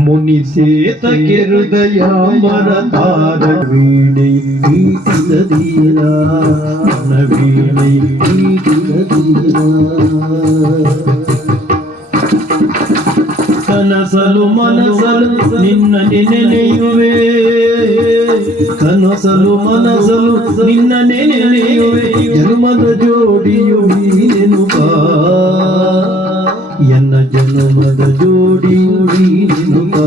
ಮುನಿಸೇತ ಹೃದಯ ಮರತಾರ ವೀಣೆ ಈಟಿದೀರ ವೀಣೆ ಈಟಿದೀರ ಕನಸಲು ಮನಸಲು ನಿನ್ನ ನೆನೆಯುವೆ ಕನಸಲು ಮನಸಲು ನಿನ್ನ ನೆನೆಯುವೆ ಜನ್ಮದ ಜೋಡಿಯು ನೀನು ಬಾ ಎನ್ನ ಜನ್ಮದ ಜೋಡಿಯು ನೀನು ಬಾ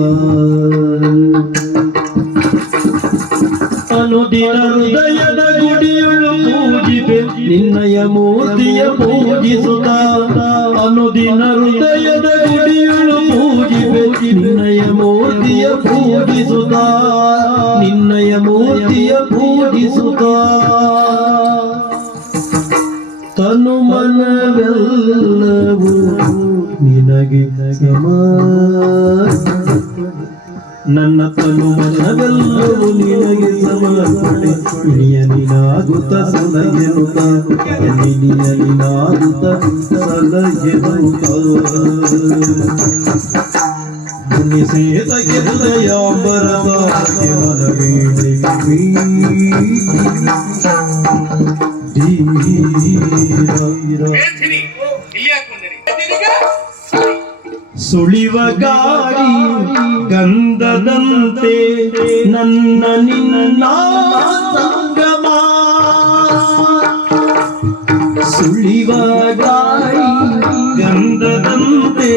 ಅನುದಿನ ಹೃದಯದ ಗುಡಿಯುಳು ಪೂಜಿಪೆ ನಿನ್ನಯ ಮೂರ್ತಿಯ ಪೂಜಿಸುತ್ತ ಅನುದಿನ ಹೃದಯದ ಗುಡಿಯುಳು ಪೂಜಿಪೆ ನಿನ್ನಯ ಮೂರ್ತಿಯ ಪೂಜಿಸುತ್ತ ನಿನ್ನಯ ಮೂರ್ತಿಯ ಪೂಜಿಸುತ್ತ ತನು ಮನವೆಲ್ಲವೂ ನಿನಗೆ ನನ್ನ ತನು ಮನವೆಲ್ಲವೂ ನಿನಗೆ ಸಮರ್ಪಣೆ ಇನಿಯನಿನಾಗುತ್ತ ಸಲಹೆನುತ ಇನಿಯನಿನಾಗುತ್ತ ಸಲಹೆನುತ ಮುನಿಸೇತ ಹೃದಯಾಂಬರದ ಮನವೀಣೆ ಸುಳಿವ ಗಾಳಿ ಗಂಧದಂತೆ ನನ್ನ ನಿನ್ನ ಸಂಗಮ ಸುಳಿವ ಗಾಳಿ ಗಂಧದಂತೆ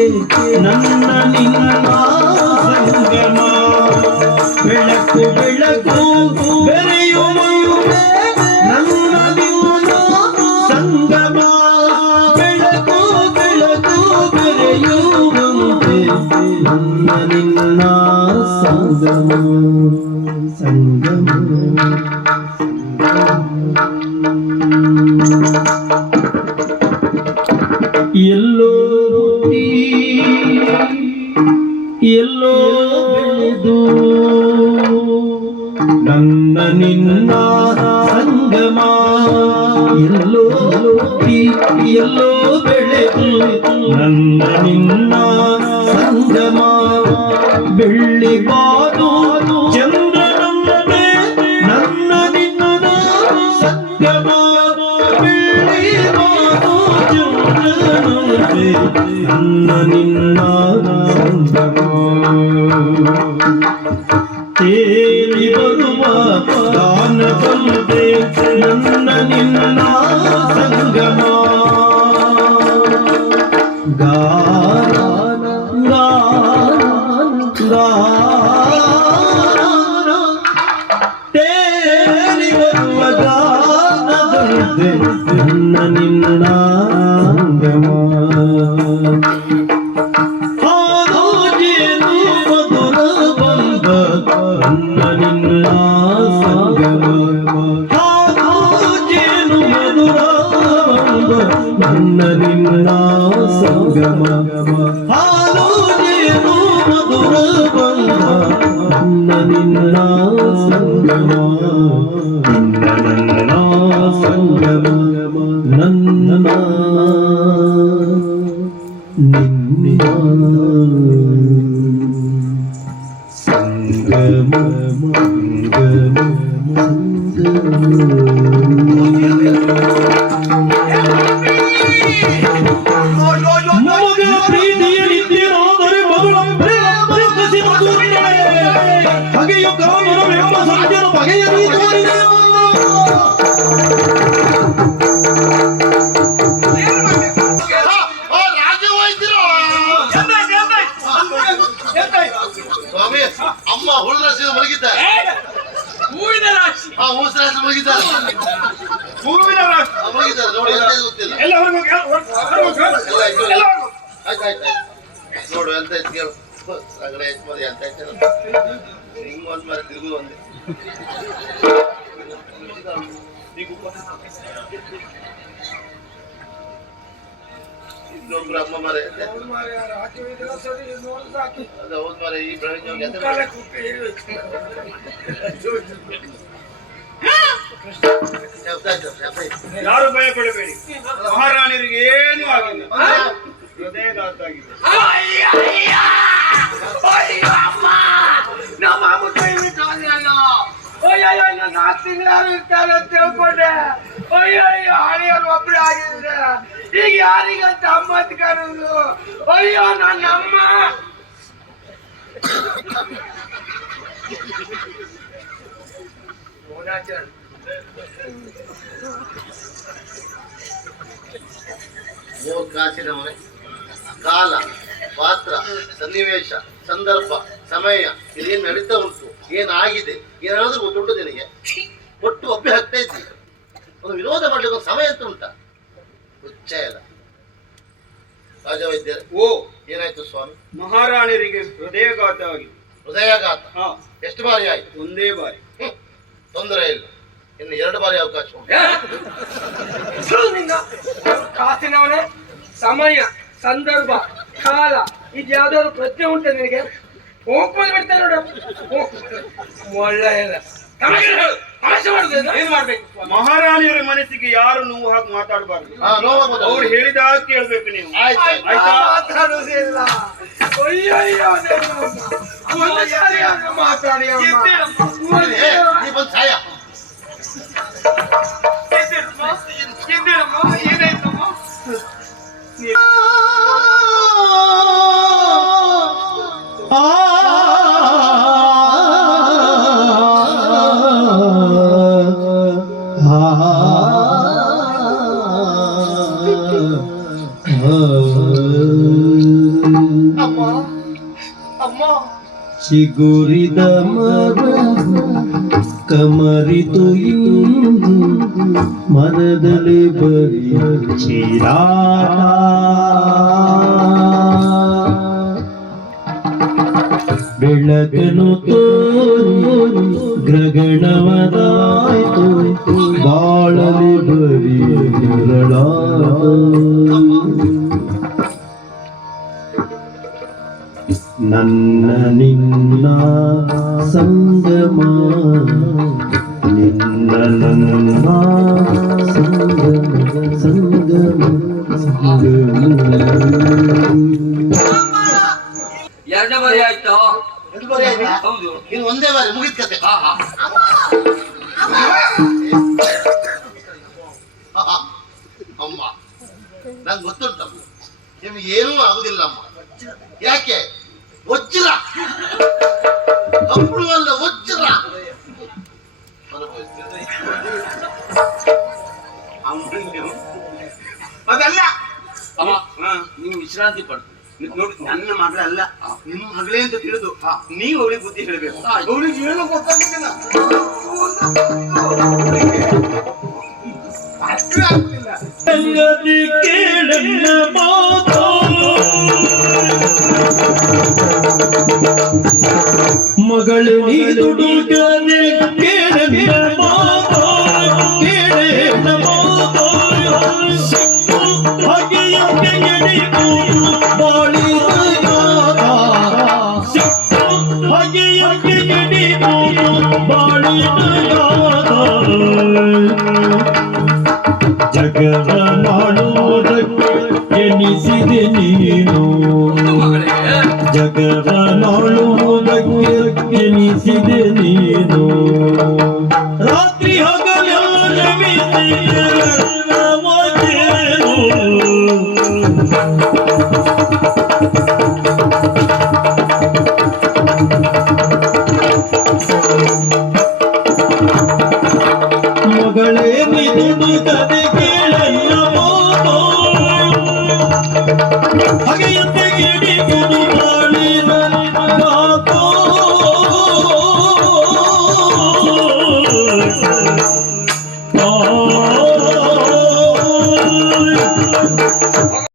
ನನ್ನ ನಿನ್ನ ಸಂಗಮ ಬೆಳಕು ಬೆಳಕು ಬೆರೆಯುವೆ ನನ್ನ ನಿನ್ನ ಸಂಗಮ ಬೆಳಕು ಬೆಳಕು ಬೆರೆಯುವಂತೆ ನನ್ನ ನಿನ್ನ ಸಂಗಮ ಸಂಗಮ ಎಲ್ಲೋ ಎಲ್ಲೋ ಬೆಳೆದು ನನ್ನ ನಿನ್ನ ಸಂಗಮ ಎಲ್ಲೋ ಎಲ್ಲೋ ಬೆಳೆದು ನನ್ನ ನಿನ್ನ ಸಂಗಮ ಬೆಳ್ಳಿ ಬಾದು ಚಂದ್ರನಂತೆ ನನ್ನ ನಿನ್ನ ಸಂಗಮ ಬೆಳ್ಳಿ ಬಾದು ಚಂದ್ರನಂತೆ ನನ್ನ ನಿನ್ನ ಸಂಗಮ ತೇಲಿ ಬರುವ ಗಾನದಂತೆ ನನ್ನ ನಿನ್ನ ಸಂಗಮ ಗಾನ ತೇಲಿ ಬರುವ ಗಾನದಂತೆ ನನ್ನ ನಿನ್ನ ಸಂಗಮ ನನ್ನ ನಿನ್ನ ಸಂಗಮ ಜೇನು ಮಧುರ ನನ್ನ ನಿನ್ನ ಸಂಗಮ ಹಾಲು ಜೇನು ಮಧುರ ನನ್ನ ನಿನ್ನ ಸಂಗಮ ನನ್ನ ಸಂಗಮ ನನ್ನ ನಿನ್ನ ಸಂಗಮ ಮಗಳ ಪ್ರೀತಿಯಲ್ಲಿದ್ದೀರಾದರೆ ಮಗಳ ಪ್ರೇಮಿಸಿ ಬಗೆಯ ಕಾನೂನೆಂಬ ಸತ್ಯನ ಬಗೆಯ ಅಮ್ಮ ಹುಳರಾಶಿ ಮಲಗಿದ್ದಾರೆ ಹೂವಿನ ರಾಶಿ ಮಲಗಿದ್ದಾರೆ ಹೂವಿನ ರಾಶಿ ಮಲಗಿದ್ದಾರೆ ನೋಡಿ ಗೊತ್ತಿಲ್ಲ ನೋಡು ಎಂತ ಇತ್ತು ಕೇಳು ರಗಳೆ ಹೆಚ್ಚು ಎಂತ ಇತ್ತು ಹಿಂಗ್ ಒಂದ್ ಮಾರಿ ತಿರುಗುದು ಒಂದೇ ಇನ್ನೊಬ್ರು ಅಮ್ಮ ಮರೆ ಅದು ಹೌದು ಮರೆ. ಈ ಪ್ರವೀಣ್ ಯಾರು ಭಯ ಪಡಬೇಡಿ, ಮಹಾರಾಣಿಯರಿಗೆ ಏನೂ ಆಗಿಲ್ಲ, ಹೃದಯಘಾತ ಆಗಿದೆ. ನಾಲ್ಕು ತಿಂಗಳು ಇರ್ತಾರೆ ಅಂತ ತಿಳ್ಕೊಂಡೆ. ಅಯ್ಯೋ ಹಳೆಯರು ಒಬ್ರು ಆಗಿದ್ರೆ ಈಗ ಯಾರಿಗಂತ ಅಮ್ಮತ್ ಕಾಣುದು. ಅಯ್ಯೋ ನನ್ನ ಅಮ್ಮ ಮೂರು ಕಾಸಿನವನೇ ಕಾಲ, ಪಾತ್ರ, ಸನ್ನಿವೇಶ, ಸಂದರ್ಭ, ಸಮಯ ಇದೇನು ನಡೀತಾ ಉಂಟು, ಏನಾಗಿದೆ, ಏನಾದ್ರೂ ಗೊತ್ತುಂಟು ನಿನಗೆ? ಒಟ್ಟು ಒಬ್ಬೆ ಹಾಕ್ತಾ ಇದ್ದಿ, ಒಂದು ವಿರೋಧ ಮಾಡ್ಲಿಕ್ಕೆ ಒಂದು ಸಮಯ ಅಂತ ಉಂಟ? ಹುಚ್ಚ ಇಲ್ಲ. ರಾಜವೈದ್ಯರೇ, ಓ ಏನಾಯ್ತು ಸ್ವಾಮಿ? ಮಹಾರಾಣಿಯರಿಗೆ ಹೃದಯಘಾತ ಆಗಿದೆ. ಹೃದಯಾಘಾತ ಹಾ, ಎಷ್ಟು ಬಾರಿ ಆಯ್ತು? ಒಂದೇ ಬಾರಿ. ತೊಂದರೆ ಇಲ್ಲ, ಇನ್ನು 2 ಬಾರಿ ಅವಕಾಶ ಉಂಟು. ಕಾಸಿನವನೇ ಸಮಯ, ಸಂದರ್ಭ, ಕಾಲ ಇದು ಯಾವ್ದಾದ್ರು ಪ್ರಶ್ನೆ ಉಂಟು ನಿನಗೆ? ಹೋಗ್ಬೋದು ಬಿಡ್ತಾರೆ ನೋಡು. ಒಳ್ಳೆ ಇಲ್ಲ ಏನ್ ಮಾಡ್ಬೇಕು? ಮಹಾರಾಣಿಯರ ಮನಸ್ಸಿಗೆ ಯಾರು ನೋವು ಹಾಕಿ ಮಾತಾಡಬಾರ್ದು. ನೋವಾಗ್ಬೋದು. ಅವ್ರು ಹೇಳಿದಾಗ ಕೇಳ್ಬೇಕು ನೀವು. ಆಯ್ತು ಆಯ್ತಾ? ಮಾತಾಡುದಿಲ್ಲ. ಅಯ್ಯಯ್ಯೋ ಮಾತಾಡಿ ನೀ ಬಂದು ಸಾಯ. ಚಿಗುರಿದ ಮರ ಕಮರಿತು ಇಂದು ಮರದಲ್ಲಿ ಬರಿ ಚಿರಾಟ. ಬೆಳಕನು ತೋರಿ ಗ್ರಗಣವದಾಯ್ತು ಬಾಳಲಿ ಬರಿ ನೆರಳಾಟ. ನನ್ನ ನಿನ್ನ ಸಂಗಮ, ನಿನ್ನ ನನ್ನ ಸಂಗಮ ಸಂಗಮ ಎರಡನೇ ಬಾರಿ ಆಯ್ತು. 2 ಬಾರಿ ಆಯ್ತಾ? ಹೌದು. ಇನ್ನು ಒಂದೇ ಬಾರಿ ಮುಗಿದ ಕತೆ. ಅಮ್ಮ ನಂಗೆ ಗೊತ್ತುಂಟಮ್ಮ, ನಿಮ್ಗೆ ಏನೂ ಆಗುದಿಲ್ಲ ಅಮ್ಮ. ಯಾಕೆ? ವಜ್ರ ಕಪ್ಪು ಅಲ್ಲ, ವಜ್ರ ಅದಲ್ಲ ಅಮ್ಮ, ನೀವು ವಿಶ್ರಾಂತಿ ಪಡ್ತು ನೋಡಿ. ನನ್ನ ಮಗಳಲ್ಲ, ನಿಮ್ಮ ಮಗಳೇ ಅಂತ ತಿಳಿದು ನೀವು ಅವಳಿಗೆ ಬುದ್ಧಿ ಹೇಳಬೇಕು. ಅವಳಿಗೆ ಏನು ಗೊತ್ತಾಗುತ್ತಿಲ್ಲ. ಸಂಗತಿ ಕೇಳನ್ನ ಮಾತು ಮಗಳು ನೀ ದುಡುಗನೆ ಕೇಳನ್ನ ಮಾತು ಕೇಳನ್ನ ಮಾತು ಹಾಗೆಯ ಕೆಗೆಡಿತು ಬಾಳಿದ ಯಾಗ ಹಾಗೆಯ ಕೆಗೆಡಿತು ಬಾಳಿದ ಯಾಗ. ಜಗವ ಮಾಡುವುದಕ್ಕೆ ಎನಿಸಿದೆ ನೀನು, ಜಗವ ಮಾಡುವುದಕ್ಕೆ ಎನಿಸಿದೆ ನೀನು. ರಾತ್ರಿ ಹಗಲೆಲ್ಲ ಮಗಳೇ ನಿದು ಕದೆ ಕೇಳಲ್ಲ ಮಾತೋ ಹಾಗೆಯಂತೆ ಗಿಡಿಗುದು ಮಾಡಿದ ಮಾತೋ. ಮಗ